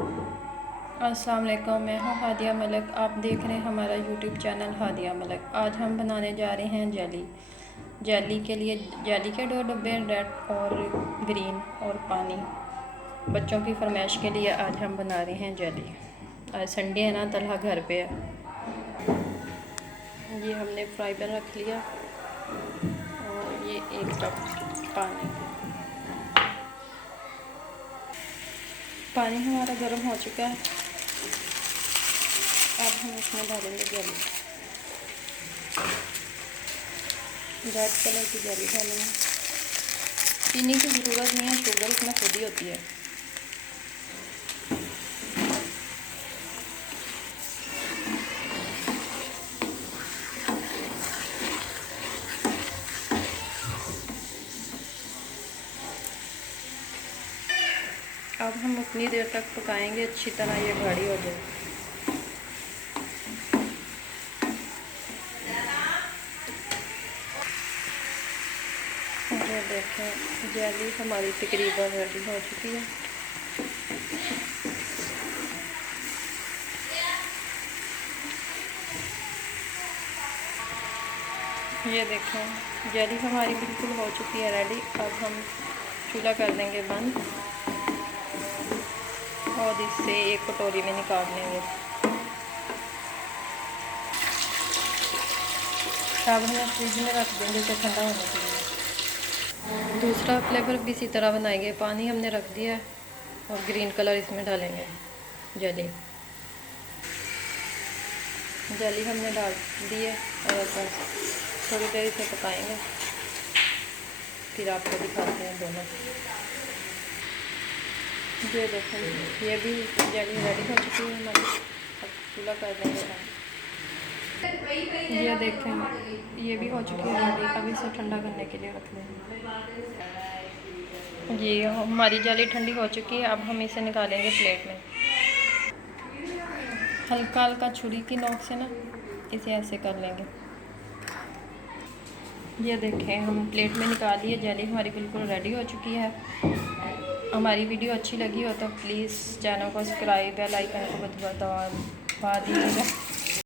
अस्सलाम वालेकुम, मैं हूँ हादिया मलिक। आप देख रहे हैं हमारा यूट्यूब चैनल हादिया मलिक। आज हम बनाने जा रहे हैं जेली। जेली के लिए जेली के 2 डब्बे, रेड और ग्रीन और पानी। बच्चों की फरमाइश के लिए आज हम बना रहे हैं जेली। आज संडे है ना, तलहा घर पे है। ये हमने फ्राई पैन रख लिया और ये 1 कप पानी हमारा गर्म हो चुका है। अब हम इसमें डालेंगे जेली। रेड कलर की जेली डालेंगे। चीनी की ज़रूरत नहीं है, शुगर इसमें खुद ही होती है। अब हम उतनी देर तक पकाएंगे अच्छी तरह ये गाढ़ी हो जाए। ये देखें, जेली हमारी तकरीबन रेडी हो चुकी है। ये देखें, जेली हमारी बिल्कुल हो चुकी है रेडी। अब हम चूल्हा कर देंगे बंद और इससे एक कटोरी में निकाल लेंगे। अब हम फ्रिज में रख देंगे इसे ठंडा होने के लिए। दूसरा फ्लेवर भी इसी तरह बनाएंगे। पानी हमने रख दिया है और ग्रीन कलर इसमें डालेंगे। जेली जेली हमने डाल दी है और बस थोड़ी देर इसे पकाएंगे, फिर आपको दिखाते हैं दोनों। ये देखें, ये भी जेली रेडी हो चुकी है हमारी। अब चूल्हा कर देंगे बंद। ये देखें, ये भी हो चुकी है रेडी। अब इसे ठंडा करने के लिए रख देंगे। ये हमारी जेली ठंडी हो चुकी है। अब हम इसे निकालेंगे प्लेट में। हल्का हल्का छुरी की नोक से ना इसे ऐसे कर लेंगे। ये देखें, हम प्लेट में निकाल लिए। जेली हमारी बिल्कुल रेडी हो चुकी है। हमारी वीडियो अच्छी लगी हो तो प्लीज़ चैनल को सब्सक्राइब, बेल आइकन को दबा दीजिएगा।